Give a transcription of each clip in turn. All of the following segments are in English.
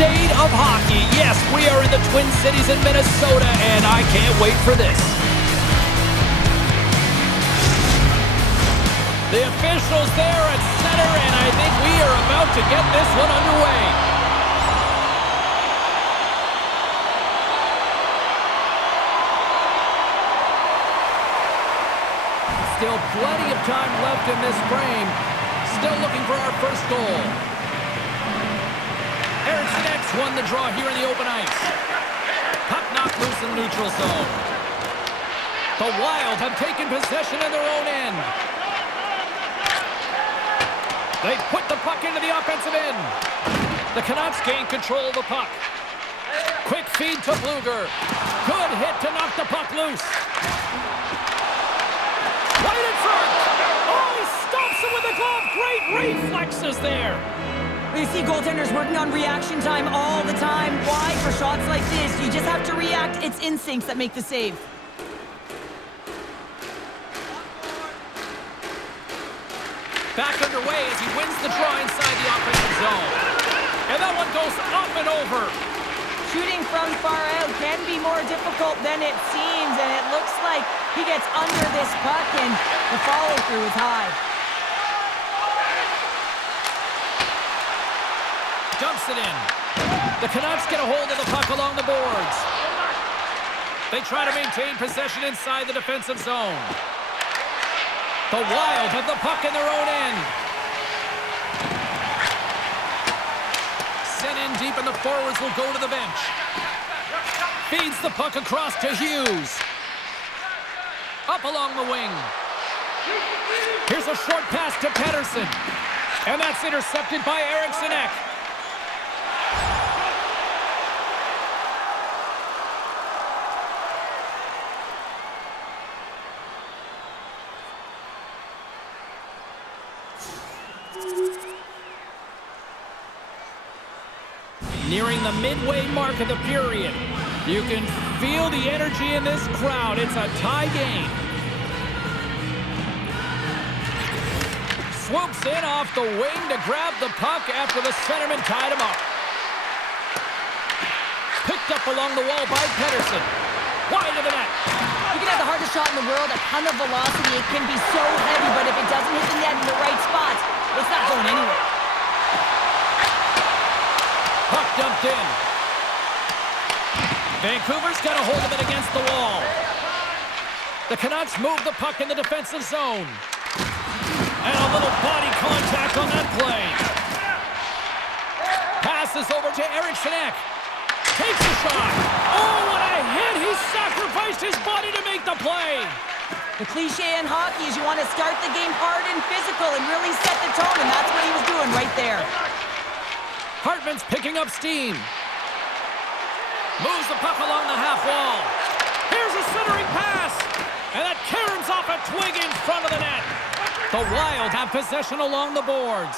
state of hockey. Yes, we are in the Twin Cities in Minnesota, and I can't wait for this. The officials there at center, and I think we are about to get this one underway. Still plenty of time left in this frame. Still looking for our first goal. Eriksson won the draw here in the open ice. Puck knocked loose in the neutral zone. The Wild have taken possession in their own end. They put the puck into the offensive end. The Canucks gain control of the puck. Quick feed to Bluger. Good hit to knock the puck loose. Right in front. Oh, he stops it with a glove. Great reflexes there. You see goaltenders working on reaction time all the time. Why? For shots like this, you just have to react. It's instincts that make the save. Back underway as he wins the draw inside the offensive zone. And that one goes up and over. Shooting from far out can be more difficult than it seems, and it looks like he gets under this puck, and the follow-through is high. Dumps it in. The Canucks get a hold of the puck along the boards. They try to maintain possession inside the defensive zone. The Wild have the puck in their own end. Sent in deep, and the forwards will go to the bench. Feeds the puck across to Hughes. Up along the wing. Here's a short pass to Pettersson. And that's intercepted by Eriksson. Nearing the midway mark of the period. You can feel the energy in this crowd. It's a tie game. Swoops in off the wing to grab the puck after the centerman tied him up. Picked up along the wall by Pettersson. Wide of the net. You can have the hardest shot in the world, a ton of velocity. It can be so heavy, but if it doesn't hit the net in the right spots, it's not going anywhere. Puck dumped in. Vancouver's got a hold of it against the wall. The Canucks move the puck in the defensive zone. And a little body contact on that play. Passes over to Eriksson. Takes a shot. Oh, what a hit! He sacrificed his body to make the play. The cliche in hockey is you want to start the game hard and physical and really set the tone, and that's what he was doing right there. Hartman's picking up steam. Moves the puck along the half wall. Here's a centering pass. And that caroms off a twig in front of the net. The Wild have possession along the boards.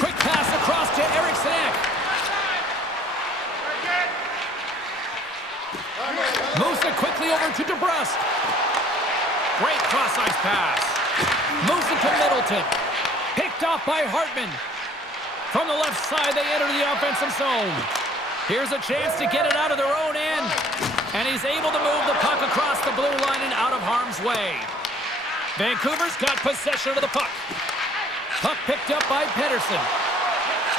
Quick pass across to Eriksson. Moves it quickly over to DeBrusque. Great cross-ice pass. Moves it to Middleton. Picked off by Hartman. From the left side, they enter the offensive zone. Here's a chance to get it out of their own end. And he's able to move the puck across the blue line and out of harm's way. Vancouver's got possession of the puck. Puck picked up by Pettersson.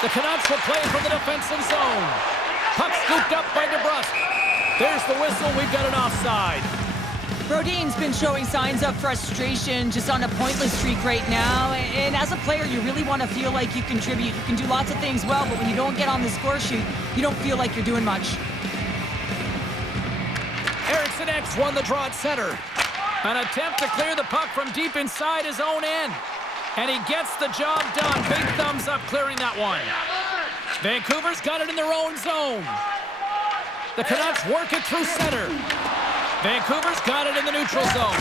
The Canucks will play from the defensive zone. Puck scooped up by DeBrusque. There's the whistle. We've got an offside. Brodin's been showing signs of frustration, just on a pointless streak right now. And as a player, you really want to feel like you contribute. You can do lots of things well, but when you don't get on the score sheet, you don't feel like you're doing much. Eriksson won the draw at center. An attempt to clear the puck from deep inside his own end. And he gets the job done. Big thumbs up clearing that one. Vancouver's got it in their own zone. The Canucks work it through center. Vancouver's got it in the neutral zone.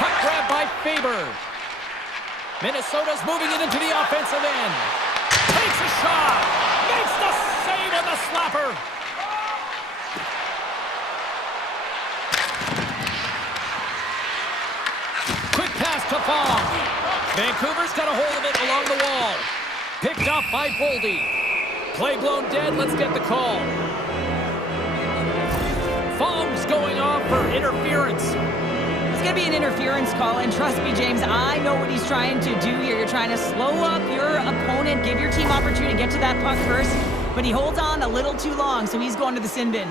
Puck grab by Faber. Minnesota's moving it into the offensive end. Takes a shot. Makes the save on the slapper. to Fong. Vancouver's got a hold of it along the wall. Picked up by Boldy. Play blown dead. Let's get the call. Fong's going off for interference. It's going to be an interference call, and trust me, James, I know what he's trying to do here. You're trying to slow up your opponent, give your team opportunity to get to that puck first, but he holds on a little too long, so he's going to the sin bin.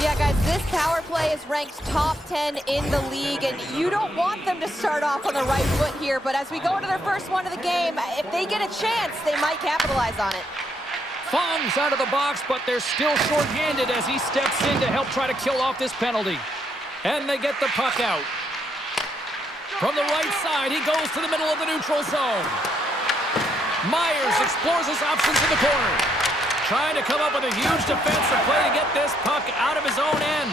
Yeah, guys, this power play is ranked top 10 in the league, and you don't want them to start off on the right foot here, but as we go into their first one of the game, if they get a chance, they might capitalize on it. Fong's out of the box, but they're still short-handed as he steps in to help try to kill off this penalty. And they get the puck out. From the right side, he goes to the middle of the neutral zone. Myers explores his options in the corner. Trying to come up with a huge defensive play to get this puck out of his own end.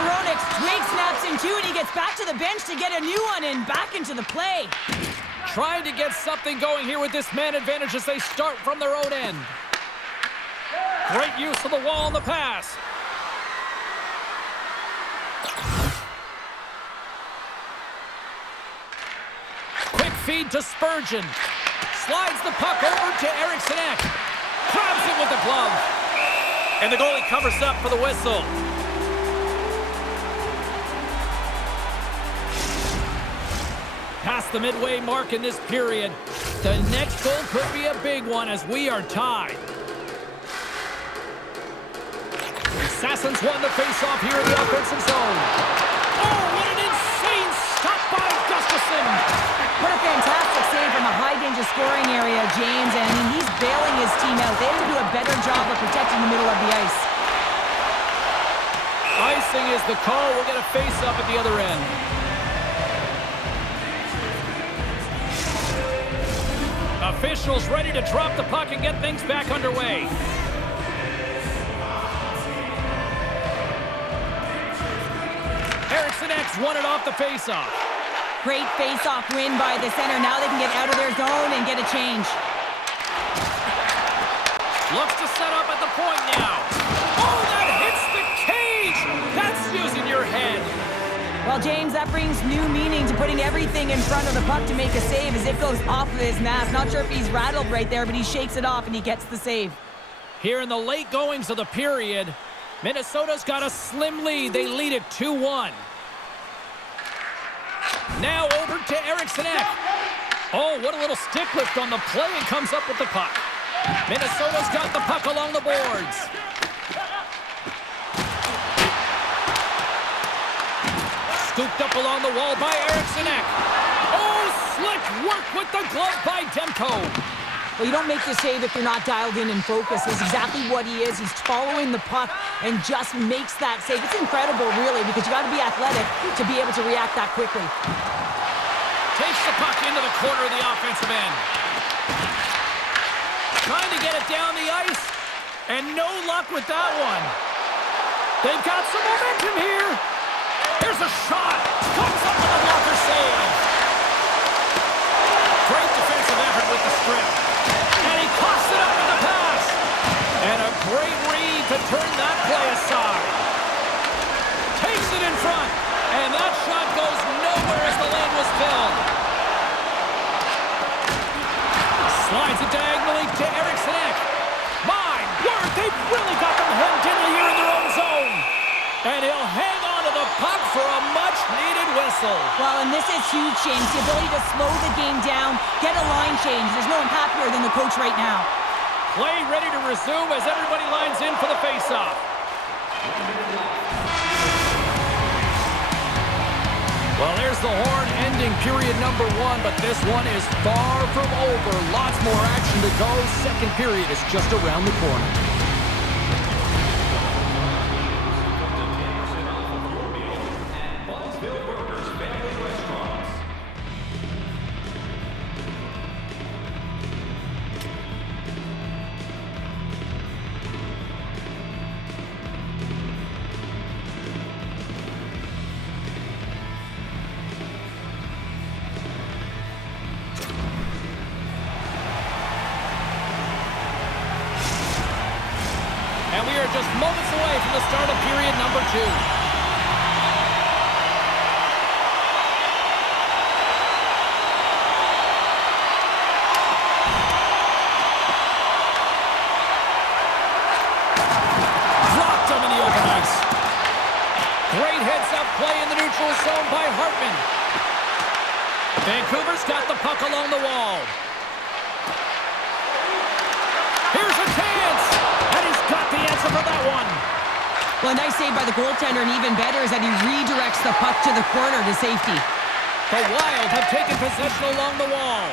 Hronek's twig snaps in two, and he gets back to the bench to get a new one and back into the play. Trying to get something going here with this man advantage as they start from their own end. Great use of the wall and the pass. Quick feed to Spurgeon. Slides the puck over to Eriksson Ek. Grabs it with the glove. And the goalie covers up for the whistle. Past the midway mark in this period. The next goal could be a big one as we are tied. Sassons won the face-off here in the offensive zone. Oh, what an insane stop by Gustafsson! What a fantastic save from a high-danger scoring area, James. And I mean, he's bailing his team out. They have to do a better job of protecting the middle of the ice. Icing is the call. We'll get a face-up at the other end. Officials ready to drop the puck and get things back underway. Eriksson Ek's won it off the face-off. Great face-off win by the center. Now they can get out of their zone and get a change. Looks to set up at the point now. Oh, that hits the cage! That's using your head. Well, James, that brings new meaning to putting everything in front of the puck to make a save as it goes off of his mask. Not sure if he's rattled right there, but he shakes it off and he gets the save. Here in the late goings of the period, Minnesota's got a slim lead. They lead it 2-1. Now over to Eriksson Ek. Oh, what a little stick lift on the play and comes up with the puck. Minnesota's got the puck along the boards. Scooped up along the wall by Eriksson Ek. Oh, slick work with the glove by Demko. Well, you don't make the save if you're not dialed in and focused. That's exactly what he is. He's following the puck and just makes that save. It's incredible, really, because you got to be athletic to be able to react that quickly. Takes the puck into the corner of the offensive end. Trying to get it down the ice, and no luck with that one. They've got some momentum here. Here's a shot. Comes up with a blocker save. Great defensive effort with the strip. And he coughs it up with the pass. And a great read to turn that play aside. Takes it in front. And that shot goes nowhere as the lane was filled. Slides it diagonally to Eriksson Ek. My word, they've really got them hemmed in here in their own zone. And he'll hang on to the puck for a much-needed whistle. Well, and this is huge, James. The ability to slow the game down, get a line change. There's no one happier than the coach right now. Play ready to resume as everybody lines in for the face-off. Well, there's the horn ending period number 1, but this one is far from over. Lots more action to go. Second period is just around the corner. And we are just moments away from the start of period number 2. Vancouver's got the puck along the wall. Here's a chance! And he's got the answer for that one. Well, a nice save by the goaltender, and even better is that he redirects the puck to the corner to safety. The Wild have taken possession along the wall.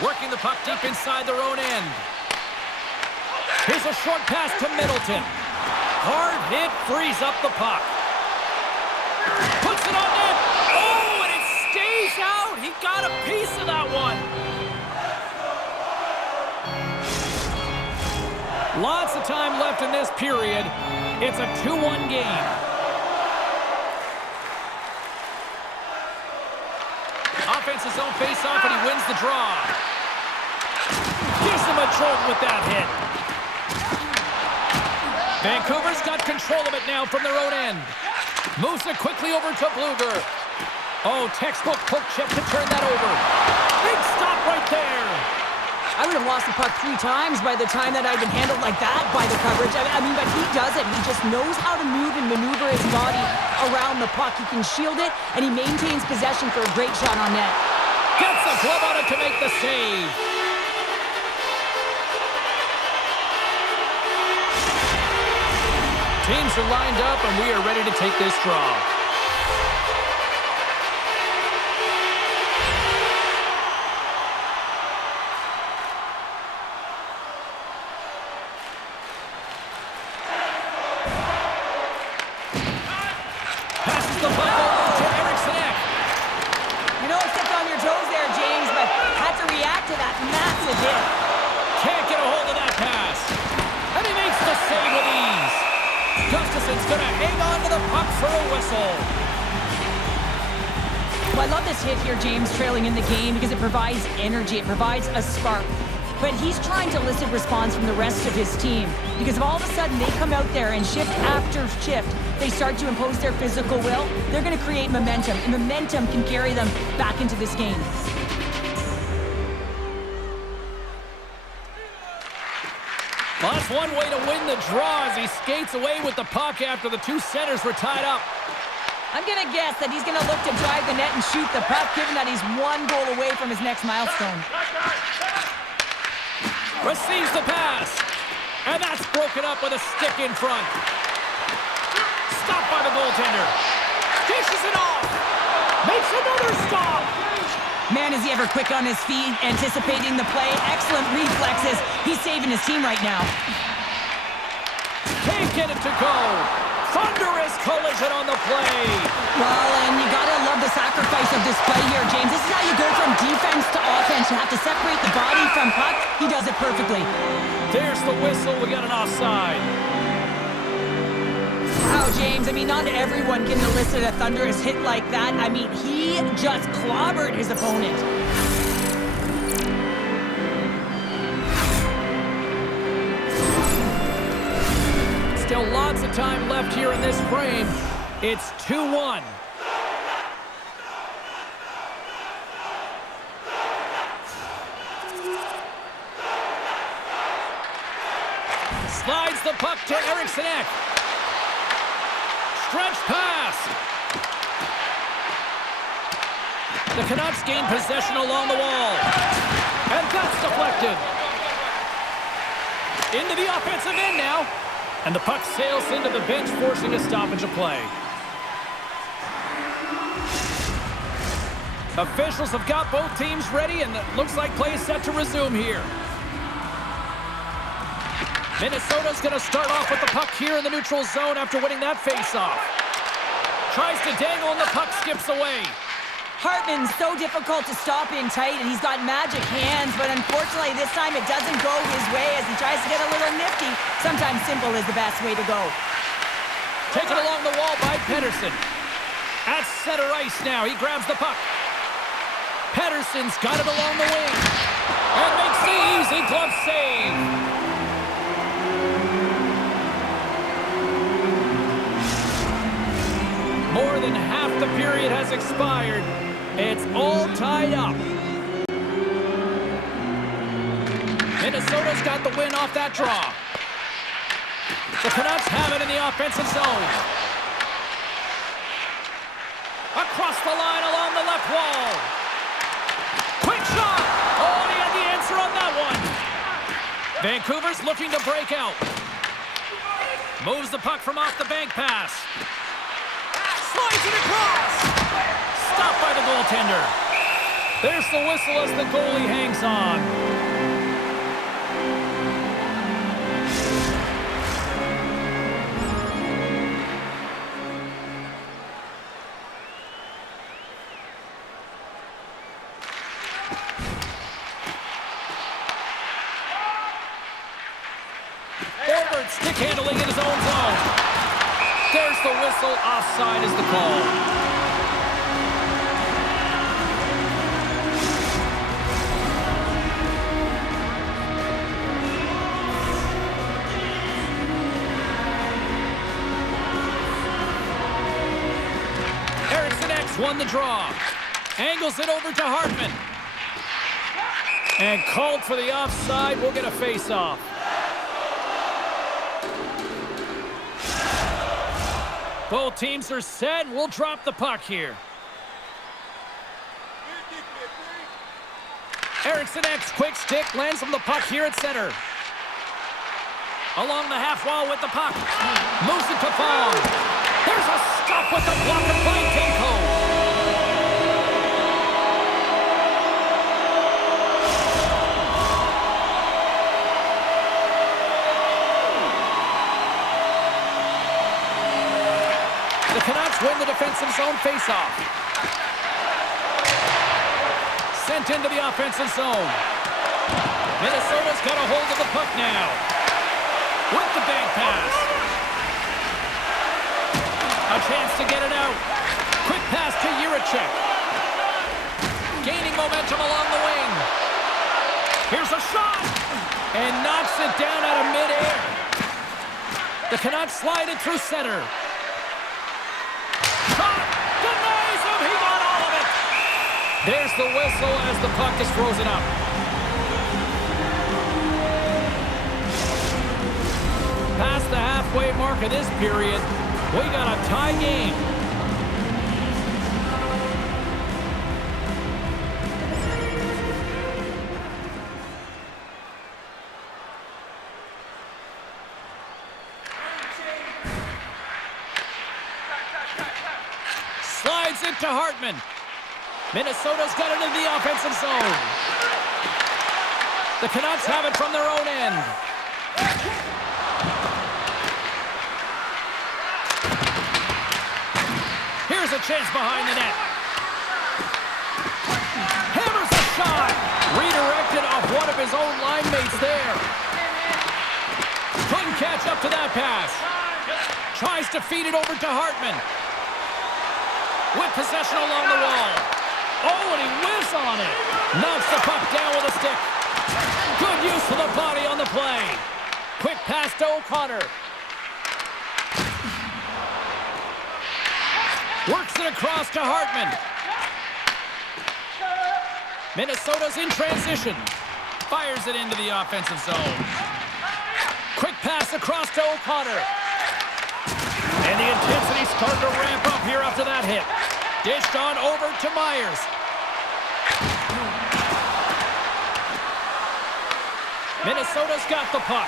Working the puck deep inside their own end. Here's a short pass to Middleton. Hard hit, frees up the puck. Puts it on net. Oh, and it stays out. He got a piece of that one. Lots of time left in this period. It's a 2-1 game. Offense's own face-off, and he wins the draw. Gives him a jolt with that hit. Vancouver's got control of it now from their own end. Moves it quickly over to Bluger. Oh, textbook poke check to turn that over. Big stop right there. I would have lost the puck 3 times by the time that I'd been handled like that by the coverage. I mean, but he doesn't. He just knows how to move and maneuver his body around the puck. He can shield it, and he maintains possession for a great shot on net. Gets a glove on it to make the save. Teams are lined up, and we are ready to take this draw. Passes the puck over to Eriksson. You know, stepped on your toes there, James, but had to react to that massive hit. Can't get a hold of that pass. And he makes the save with ease. Gustafson's going to hang on to the puck for a whistle. Well, I love this hit here, James, trailing in the game because it provides energy. It provides a spark. But he's trying to elicit response from the rest of his team because if all of a sudden they come out there and shift after shift, they start to impose their physical will, they're going to create momentum, and momentum can carry them back into this game. Well, that's one way to win the draw as he skates away with the puck after the 2 centers were tied up. I'm going to guess that he's going to look to drive the net and shoot the puck, given that he's 1 goal away from his next milestone. Receives the pass. And that's broken up with a stick in front. Stopped by the goaltender. Dishes it off. Makes another stop. Man, is he ever quick on his feet, anticipating the play. Excellent reflexes. He's saving his team right now. Can't get it to go. Thunderous collision on the play. Well, and you gotta love the sacrifice of this play here, James. This is how you go from defense to offense. You have to separate the body from puck. He does it perfectly. There's the whistle. We got an offside. Wow, James, I mean, not everyone can elicit a thunderous hit like that. I mean, he just clobbered his opponent. Still lots of time left here in this frame. It's 2-1. Slides the puck to Eriksson. Stretch pass. The Canucks gain possession along the wall. And that's deflected. Into the offensive end now. And the puck sails into the bench, forcing a stoppage of play. Officials have got both teams ready, and it looks like play is set to resume here. Minnesota's going to start off with the puck here in the neutral zone after winning that faceoff. Tries to dangle, and the puck skips away. Hartman's so difficult to stop in tight, and he's got magic hands, but unfortunately this time it doesn't go his way as he tries to get a little nifty. Sometimes simple is the best way to go. Taken along the wall by Pettersson. At center ice now, he grabs the puck. Pettersson's got it along the wing. And makes the easy glove save. More than half the period has expired. It's all tied up. Minnesota's got the win off that draw. The Canucks have it in the offensive zone. Across the line along the left left wall. Quick shot. Oh, he had the answer on that one. Vancouver's looking to break out. Moves the puck from off the bank pass. Slides it across. Stopped by the goaltender. There's the whistle as the goalie hangs on. Stick handling in his own zone. There's the whistle. Offside is the call. Eriksson X won the draw. Angles it over to Hartman. And called for the offside. We'll get a face-off. Both teams are set. We'll drop the puck here. Eriksson X, quick stick, lands on the puck here at center. Along the half wall with the puck. Moves it to Fong. There's a stop with the blocker by Demko. The Canucks win the defensive zone faceoff. Sent into the offensive zone. Minnesota's got a hold of the puck now. With the bank pass. A chance to get it out. Quick pass to Juracek. Gaining momentum along the wing. Here's a shot. And knocks it down out of midair. The Canucks slide it through center. Denies him. He got all of it. There's the whistle as the puck is frozen up. Past the halfway mark of this period, we got a tie game. Slides it to Hartman. Minnesota's got it in the offensive zone. The Canucks have it from their own end. Here's a chance behind the net. Hammers the shot. Redirected off one of his own line mates there. Couldn't catch up to that pass. Tries to feed it over to Hartman. With possession along the wall. Oh, and he whiffs on it. Knocks the puck down with a stick. Good use of the body on the play. Quick pass to O'Connor. Works it across to Hartman. Minnesota's in transition. Fires it into the offensive zone. Quick pass across to O'Connor. And the intensity's starting to ramp up here after that hit. Dished on over to Myers. Minnesota's got the puck.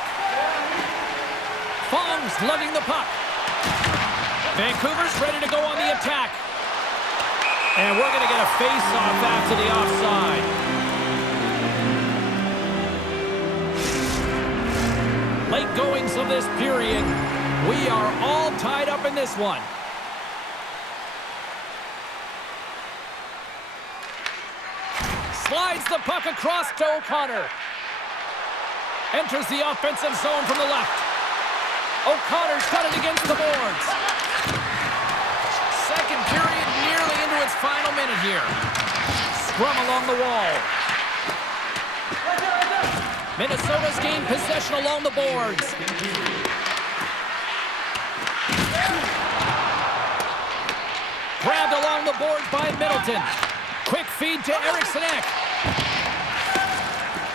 Fong's lugging the puck. Vancouver's ready to go on the attack. And we're going to get a face-off after the offside. Late goings of this period. We are all tied up in this one. Slides the puck across to O'Connor. Enters the offensive zone from the left. O'Connor's got it against the boards. Second period nearly into its final minute here. Scrum along the wall. Minnesota's gained possession along the boards. Grabbed along the boards by Middleton. Quick feed to Eriksson Ek.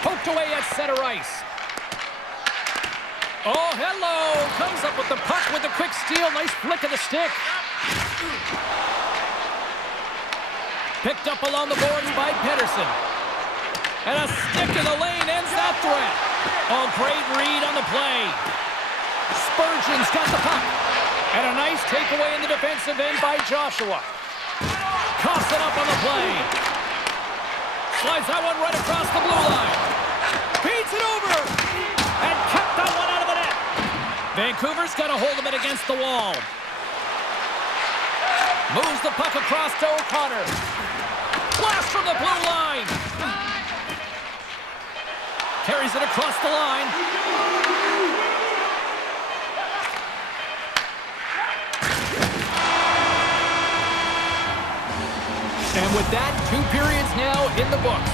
Poked away at center ice. Oh, hello. Comes up with the puck with a quick steal. Nice flick of the stick. Picked up along the boards by Pedersen. And a stick in the lane ends that threat. Oh, great read on the play. Spurgeon's got the puck. And a nice takeaway in the defensive end by Joshua. Coughs it up on the play. Slides that one right across the blue line. Beats it over. And kept that one out of the net. Vancouver's got a hold of it against the wall. Moves the puck across to O'Connor. Blast from the blue line. Carries it across the line. And with that, 2 periods now in the books.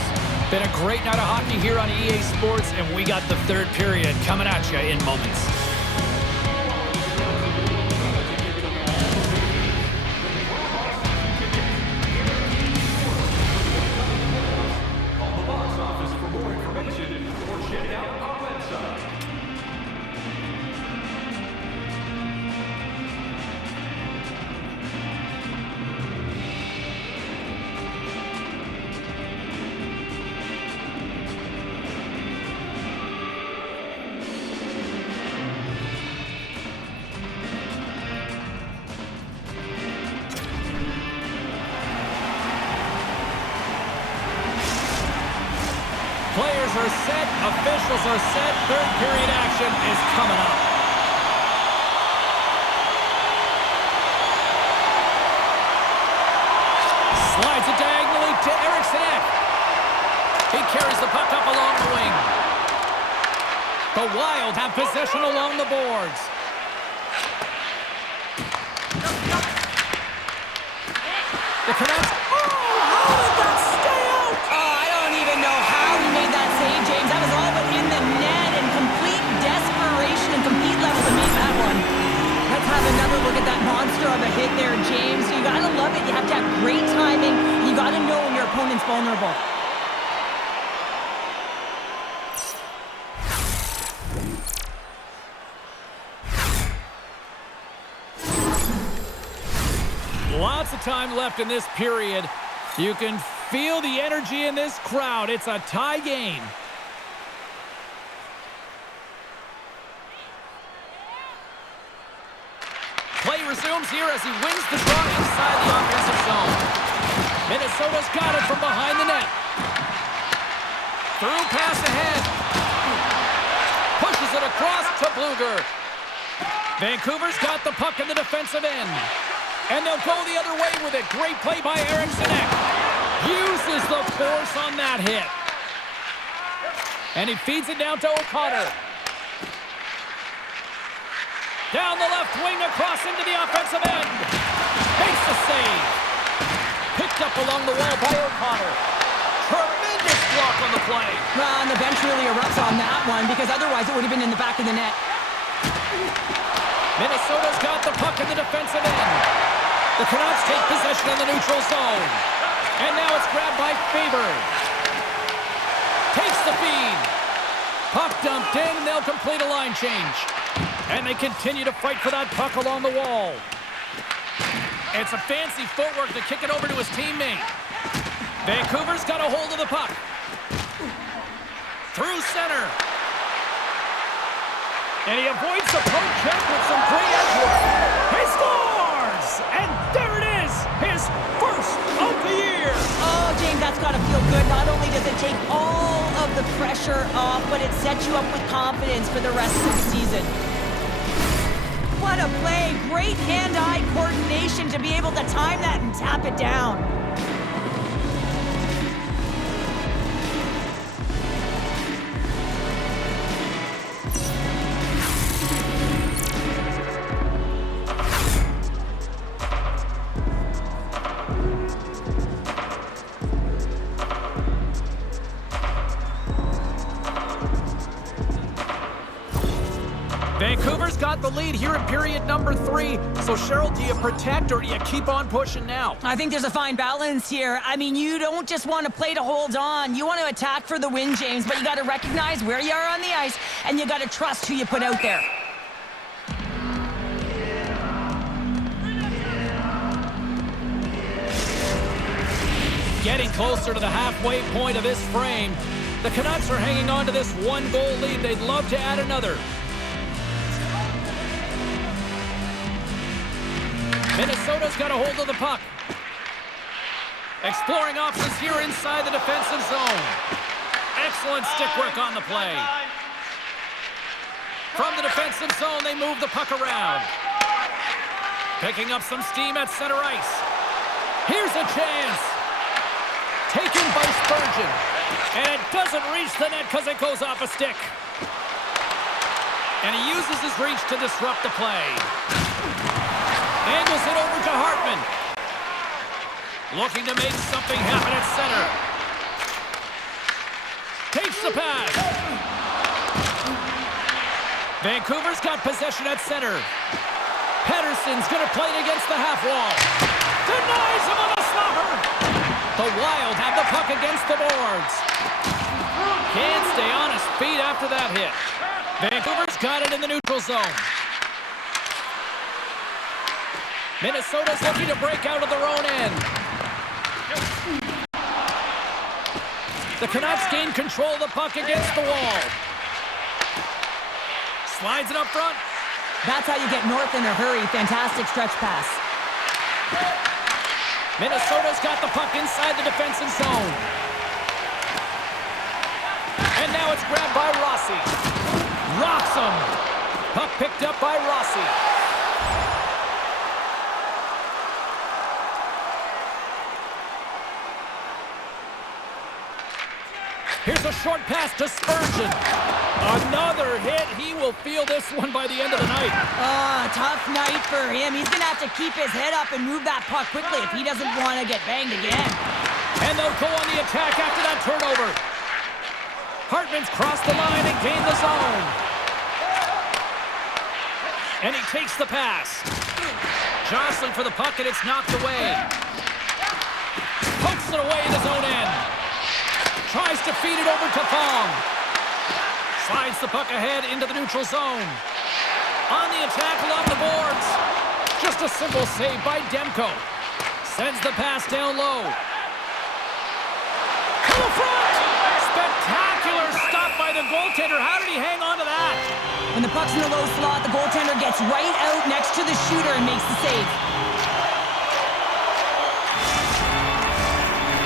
Been a great night of hockey here on EA Sports, and we got the 3rd period coming at you in moments. Players are set, officials are set, 3rd period action is coming up. Slides it diagonally to Eriksson. He carries the puck up along the wing. The Wild have possession along the boards. The Canucks. Oh, how did that stay out? Oh, I don't even know how he made that save, James. That was all within the net and complete desperation and compete level to make that one. Let's have another look at that monster of a hit there, James. You gotta love it. You have to have great timing. You gotta know when your opponent's vulnerable. Lots of time left in this period. You can feel the energy in this crowd. It's a tie game. Play resumes here as he wins the draw inside the offensive zone. Minnesota's got it from behind the net. Through pass ahead. Pushes it across to Bluger. Vancouver's got the puck in the defensive end. And they'll go the other way with it. Great play by Eriksson. Uses the force on that hit. And he feeds it down to O'Connor. Down the left wing across into the offensive end. Makes the save. Picked up along the wall by O'Connor. Tremendous block on the play. Well, and the bench really erupts on that one because otherwise it would have been in the back of the net. Minnesota's got the puck in the defensive end. The Canucks take possession in the neutral zone. And now it's grabbed by Faber. Takes the feed. Puck dumped in, and they'll complete a line change. And they continue to fight for that puck along the wall. It's a fancy footwork to kick it over to his teammate. Vancouver's got a hold of the puck. Through center. And he avoids the poke check with some great edge work. He scores! And there it is, his first of the year. Oh, James, that's got to feel good. Not only does it take all of the pressure off, but it sets you up with confidence for the rest of the season. What a play. Great hand-eye coordination to be able to time that and tap it down. Vancouver's got the lead here in period number 3. So, Cheryl, do you protect or do you keep on pushing now? I think there's a fine balance here. I mean, you don't just want to play to hold on. You want to attack for the win, James, but you got to recognize where you are on the ice, and you got to trust who you put out there. Getting closer to the halfway point of this frame. The Canucks are hanging on to this one-goal lead. They'd love to add another. Minnesota's got a hold of the puck. Exploring options here inside the defensive zone. Excellent stick work on the play. From the defensive zone, they move the puck around. Picking up some steam at center ice. Here's a chance. Taken by Spurgeon. And it doesn't reach the net because it goes off a stick. And he uses his reach to disrupt the play. Angles it over to Hartman. Looking to make something happen at center. Takes the pass. Vancouver's got possession at center. Pedersen's going to play it against the half wall. Denies him on a slobber. The Wild have the puck against the boards. Can't stay on his feet after that hit. Vancouver's got it in the neutral zone. Minnesota's looking to break out of their own end. The Canucks gain control of the puck against the wall. Slides it up front. That's how you get north in a hurry. Fantastic stretch pass. Minnesota's got the puck inside the defensive zone. And now it's grabbed by Rossi. Rocks him. Puck picked up by Rossi. Here's a short pass to Spurgeon. Another hit. He will feel this one by the end of the night. Tough night for him. He's going to have to keep his head up and move that puck quickly if he doesn't want to get banged again. And they'll go on the attack after that turnover. Hartman's crossed the line and gained the zone. And he takes the pass. Jostling for the puck, and it's knocked away. Pokes it away in his own end. Tries to feed it over to Fong. Slides the puck ahead into the neutral zone. On the attack along the boards. Just a simple save by Demko. Sends the pass down low. To the front! Spectacular stop by the goaltender. How did he hang on to that? When the puck's in the low slot, the goaltender gets right out next to the shooter and makes the save.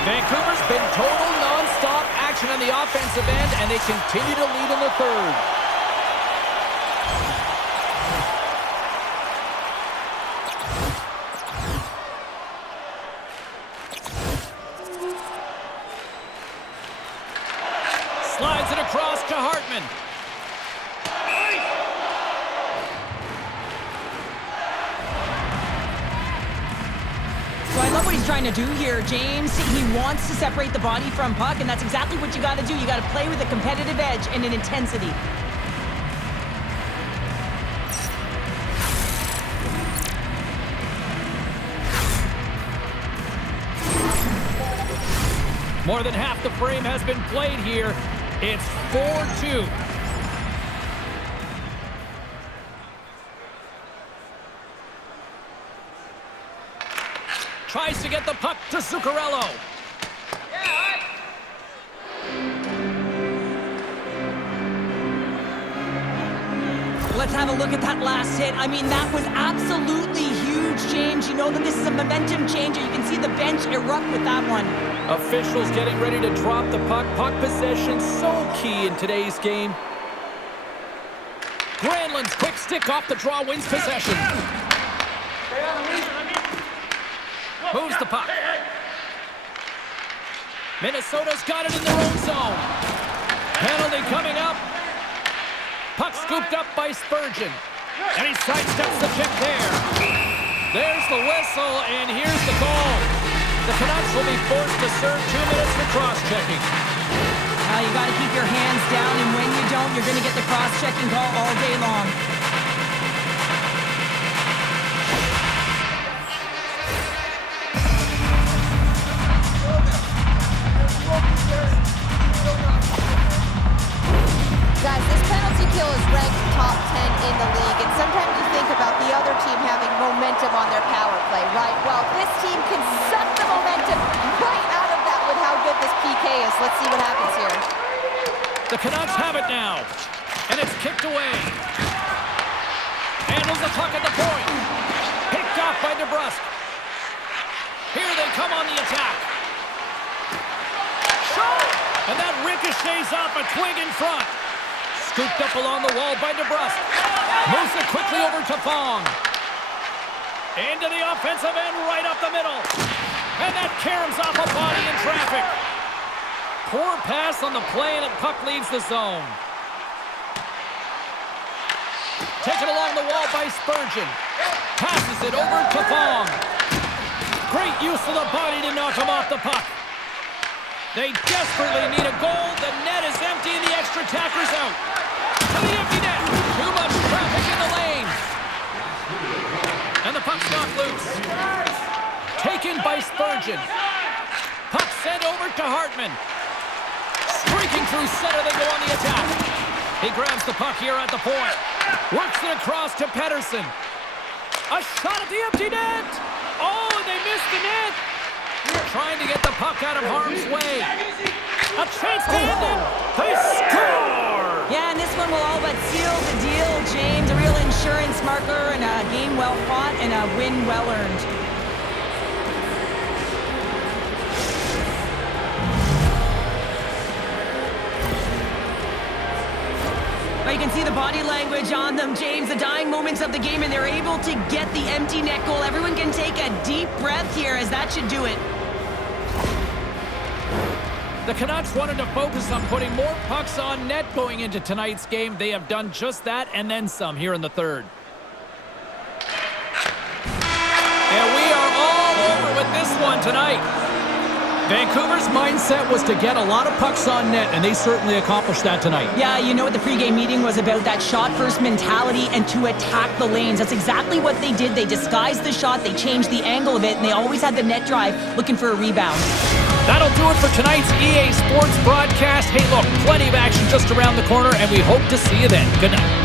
Vancouver's been total non-stop action on the offensive end, and they continue to lead in the third. Slides it across to Hartman. So I love what he's trying to do here, James. He wants to separate the body from puck, and that's exactly what you got to do. You got to play with a competitive edge and an intensity. More than half the frame has been played here. It's 4-2. Tries to get the puck to Zuccarello. Let's have a look at that last hit. I mean, that was absolutely huge, James. You know that this is a momentum changer. You can see the bench erupt with that one. Officials getting ready to drop the puck. Puck possession so key in today's game. Granlund's quick stick off the draw wins possession. Moves the puck. Minnesota's got it in their own zone. Penalty coming up. Puck scooped up by Spurgeon. And he sidesteps the check there. There's the whistle, and here's the goal. The Canucks will be forced to serve 2 minutes for cross-checking. You got to keep your hands down, and when you don't, you're going to get the cross-checking call all day long. Guys, this penalty kill is ranked top 10 in the league, and sometimes you think about the other team having momentum on their power play, right? Well, this team can suck the momentum right out of that Let's see what happens here. The Canucks have it now, and it's kicked away. Handles the puck at the point. Picked off by DeBrusk. Here they come on the attack. Shot! And that ricochets off a twig in front. Scooped up along the wall by DeBrusk. Moves it quickly over to Fong. Into the offensive end, right up the middle. And that caroms off a body in traffic. Poor pass on the play, and the puck leaves the zone. Taken along the wall by Spurgeon. Passes it over to Fong. Great use of the body to knock him off the puck. They desperately need a goal. The net is empty, and the extra attacker's out. To the empty net. Too much traffic in the lane. And the puck's knocked loose. Taken by Spurgeon. Puck sent over to Hartman. Streaking through center, they go on the attack. He grabs the puck here at the point. Works it across to Pettersson. A shot at the empty net. Oh, and they missed the net. Trying to get the puck out of harm's way. A chance to end it. They score! Yeah, and this one will all but seal the deal, James. A real insurance marker and a game well fought and a win well earned. But you can see the body language on them, James, the dying moments of the game, and they're able to get the empty net goal. Everyone can take a deep breath here, as that should do it. The Canucks wanted to focus on putting more pucks on net going into tonight's game. They have done just that and then some here in the third. And we are all over with this one tonight. Vancouver's mindset was to get a lot of pucks on net, and they certainly accomplished that tonight. Yeah, you know what the pregame meeting was about, that shot-first mentality and to attack the lanes. That's exactly what they did. They disguised the shot, they changed the angle of it, and they always had the net drive looking for a rebound. That'll do it for tonight's EA Sports broadcast. Hey, look, plenty of action just around the corner, and we hope to see you then. Good night.